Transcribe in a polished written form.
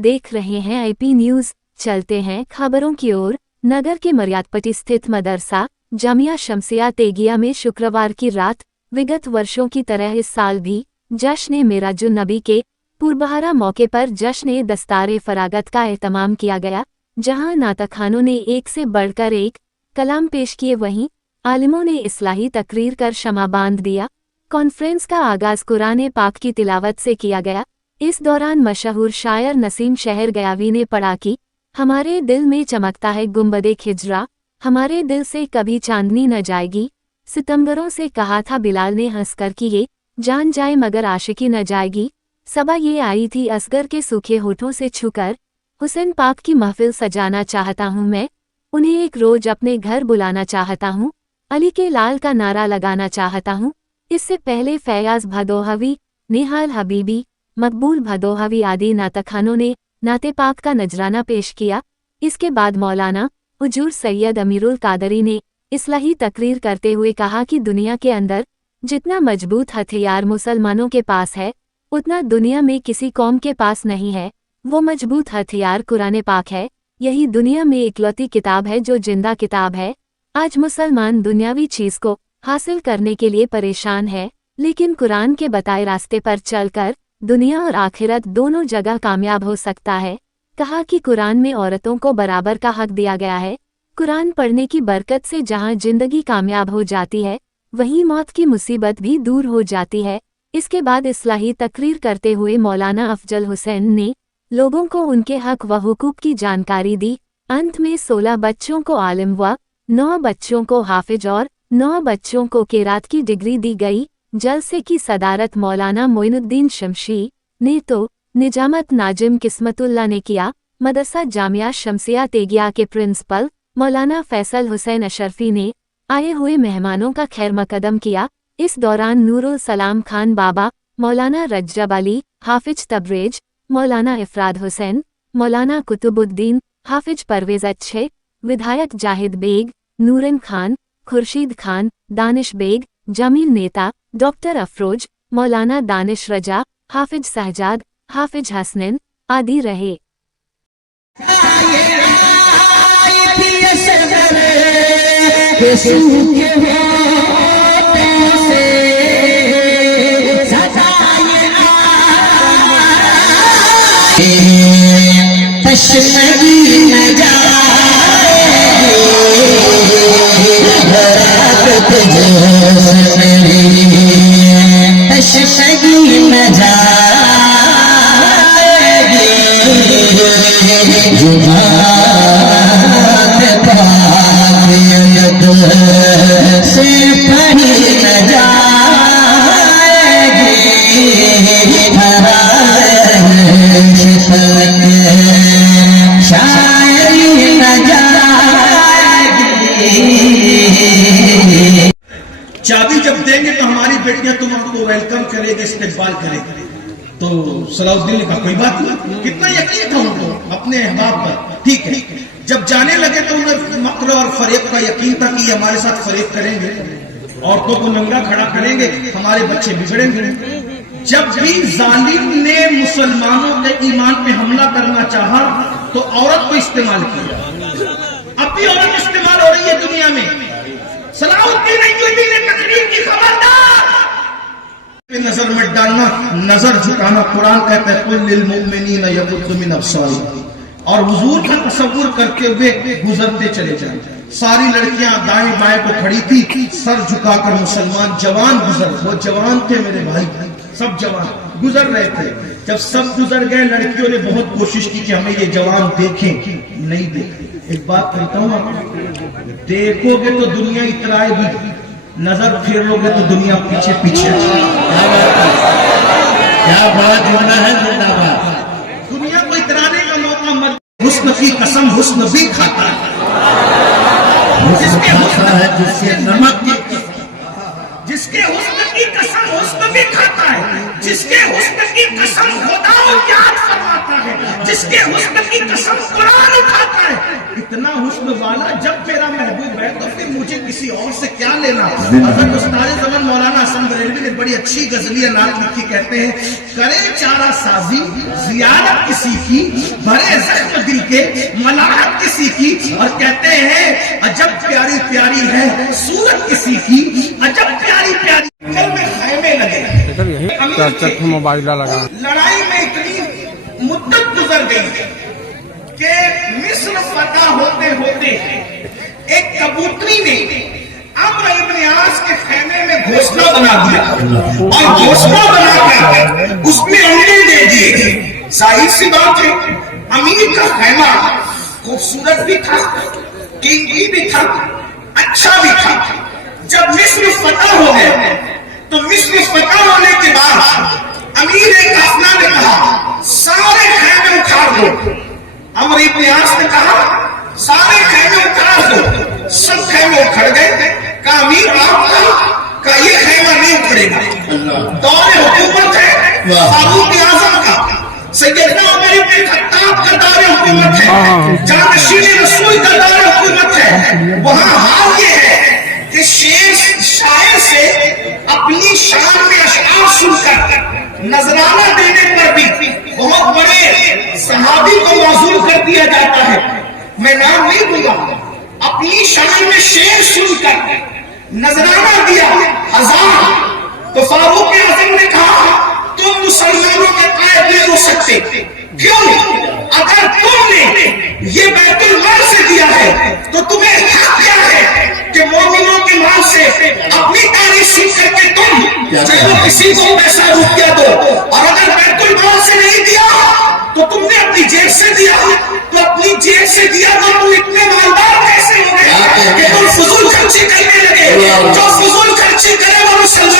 देख रहे हैं आईपी न्यूज। चलते हैं खबरों की ओर। नगर के मर्यादपट्टी स्थित मदरसा जामिया शमसिया तेगिया में शुक्रवार की रात विगत वर्षों की तरह इस साल भी जश्न मेराजुन नबी के पुरबहारा मौके पर जश्न दस्तारे फरागत का एहतमाम किया गया, जहां नातखानों ने एक से बढ़कर एक कलाम पेश किए, वहीं आलिमों ने इस्लाही तकरीर कर शमा बांध दिया। कॉन्फ्रेंस का आगाज कुरान पाक की तिलावत से किया गया। इस दौरान मशहूर शायर नसीम शहर गयावी ने पढ़ा कि हमारे दिल में चमकता है गुंबदे खिजरा, हमारे दिल से कभी चांदनी न जाएगी। सितंबरों से कहा था बिलाल ने हंसकर कि ये जान जाए मगर आशिकी न जाएगी। सबा ये आई थी असगर के सूखे होठों से छूकर, हुसैन पाक की महफिल सजाना चाहता हूँ मैं, उन्हें एक रोज अपने घर बुलाना चाहता हूँ, अली के लाल का नारा लगाना चाहता हूँ। इससे पहले फैयाज भदोहवी, निहाल हबीबी, मकबूल भदोहवी आदि नातखानों ने नाते पाक का नजराना पेश किया। इसके बाद मौलाना हुजूर सैयद अमीरुल कादरी ने इस्लाही तकरीर करते हुए कहा कि दुनिया के अंदर जितना मजबूत हथियार मुसलमानों के पास है, उतना दुनिया में किसी कौम के पास नहीं है। वो मजबूत हथियार कुरान पाक है। यही दुनिया में इकलौती किताब है जो जिंदा किताब है। आज मुसलमान दुनियावी चीज को हासिल करने के लिए परेशान है, लेकिन कुरान के बताए रास्ते पर चलकर दुनिया और आखिरत दोनों जगह कामयाब हो सकता है। कहा कि कुरान में औरतों को बराबर का हक दिया गया है। कुरान पढ़ने की बरकत से जहां जिंदगी कामयाब हो जाती है, वहीं मौत की मुसीबत भी दूर हो जाती है। इसके बाद इस्लाही तकरीर करते हुए मौलाना अफजल हुसैन ने लोगों को उनके हक व हुकूक की जानकारी दी। अंत में 16 बच्चों को आलिम व 9 बच्चों को हाफिज और 9 बच्चों को किरात की डिग्री दी गई। जलसे की सदारत मौलाना मोइनुद्दीन शमशी ने तो निजामत नाजिम किस्मतुल्लाह ने किया। मदरसा जामिया शमसिया तेगिया के प्रिंसिपल मौलाना फैसल हुसैन अशरफी ने आए हुए मेहमानों का खैर मकदम किया। इस दौरान नूरुल सलाम खान बाबा, मौलाना रज्जब अली, हाफिज तबरेज, मौलाना इफराद हुसैन, मौलाना कुतुबुद्दीन, हाफिज परवेज अच्छे, विधायक जाहिद बेग, नूरन खान, खुर्शीद खान, दानिश बेग, जमील नेता, डॉक्टर अफरोज, मौलाना दानिश रजा, हाफिज सहजाद, हाफिज हसनैन आदि रहे। चाबी जब देंगे तो हमारी बेटियां तुम हमको वेलकम करेंगे, इस्तेकबाल करेंगे। तो सलाउद्दीन ने कहा कोई बात नहीं, कितना यकीन था उनको अपने अहबाब पर। ठीक है, जब जाने लगे तो उन्हें मक्र और फरेब का यकीन था कि हमारे साथ फरेब करेंगे, औरतों को नंगा खड़ा करेंगे, हमारे बच्चे बिगड़ेंगे। जब भी जालिम ने मुसलमानों के ईमान पे हमला करना चाहा तो औरत को इस्तेमाल किया। अब भी औरत इस्तेमाल हो रही है दुनिया में। सलाउद्दीन अय्यूबी ने तकरीर की, खबरदार नजर मत डालना, नजर झुकाना। कुरान कहता है कुल लिल मुमिनीन यगुद्दू मिन अब्सारिहिम, और हुजूर का तसव्वुर करते हुए गुजरते चले जाए। सारी लड़कियां दाएं बाएं को खड़ी थी, सर झुकाकर मुसलमान जवान गुजर, वो जवान थे मेरे भाई, सब जवान गुजर रहे थे। जब सब गुजर गए, लड़कियों ने बहुत कोशिश की कि हमें ये जवान देखें, नहीं देखे। एक बात कहता हूं, देखोगे तो दुनिया इतराएगी, नजर फेर लोगे तो दुनिया पीछे पीछे। क्या बात होना है, जिंदाबाद। दुनिया को इतराने का मौका मत। हुस्न की कसम हुस्न भी खाता है, जिसके हुस्न है, जिसके नमक की, जिसके हुस्न की कसम हुस्न भी खाता है, जिसके हुस्न की कसम खुदा याद फरमाता है, जिसके हुस्न की कसम कुरान उठाता है। इतना हुस्न वाला जब मेरा महबूब है तो फिर मुझे किसी और से क्या लेना। हज़रत उस्ताद ज़मान मौलाना हसन बरेलवी ने ने बड़ी अच्छी गजलिया नात लिखी, कहते हैं करे चारा साजी जियारत किसी की, भरे जख्म दिल के मलाहत किसी की, और कहते हैं अजब प्यारी प्यारी है सूरत किसी की, अजब प्यारी प्यारी। जंगल में खैमे लगे, मोबाइल लगा, लड़ाई में इतनी मुद्दत गुजर गई कि मिस्र फतह होते होते एक कबूतरी ने अम्र इब्न आस के खेमे में घोंसला बना दिया, और घोंसला बनाकर उसमें अंडे दे दिए। जाहिर सी बात है, अमीर का खेमा खूबसूरत भी था, कीमती भी था, अच्छा भी था। जब मिस्र फतह हो गया तो मिस्र फतह होने के बाद अमीर काफिला ने कहा सारे खेमे उखाड़ दो। अमर इब्न आस ने कहा सारे खेमे उखाड़ दो। सब खेमे उखड़ गए। का अमीर आपका का ये खेमा नहीं उखड़ेगा। दौरे हुकूमत है फारूक आजम का, सैयदना उमर इब्न खत्ताब का दौरे हुकूमत है, जहां नशीर रसूल का दौरे हुकूमत है। वहां हाल ये है कि शेर शायर से अपनी शान में अशआर सुनकर नजराना देने पर भी बहुत बड़े सहाबी को मौजूद कर दिया जाता है। मैं नाम नहीं दूंगा। अपनी शान में शेर सुनकर नजराना दिया हजार, तो फारूक आजम ने कहा तुम मुसलमानों के कायद नहीं हो सकते। क्यों? अगर तुमने ये बैतुल माल से दिया है तो तुम्हें हक क्या है कि मोमिनों के माल से अपनी तारीफ सुन करके तुम चलो किसी को पैसा रुपया दो, और अगर बैतुल माल से नहीं दिया तो तुमने अपनी जेब से दिया, तो अपनी जेब से दिया तो तुम इतने मालदार कैसे हो गए कि तुम फजूल खर्ची करने लगे। जो फजूल खर्ची करे वो मुसलमान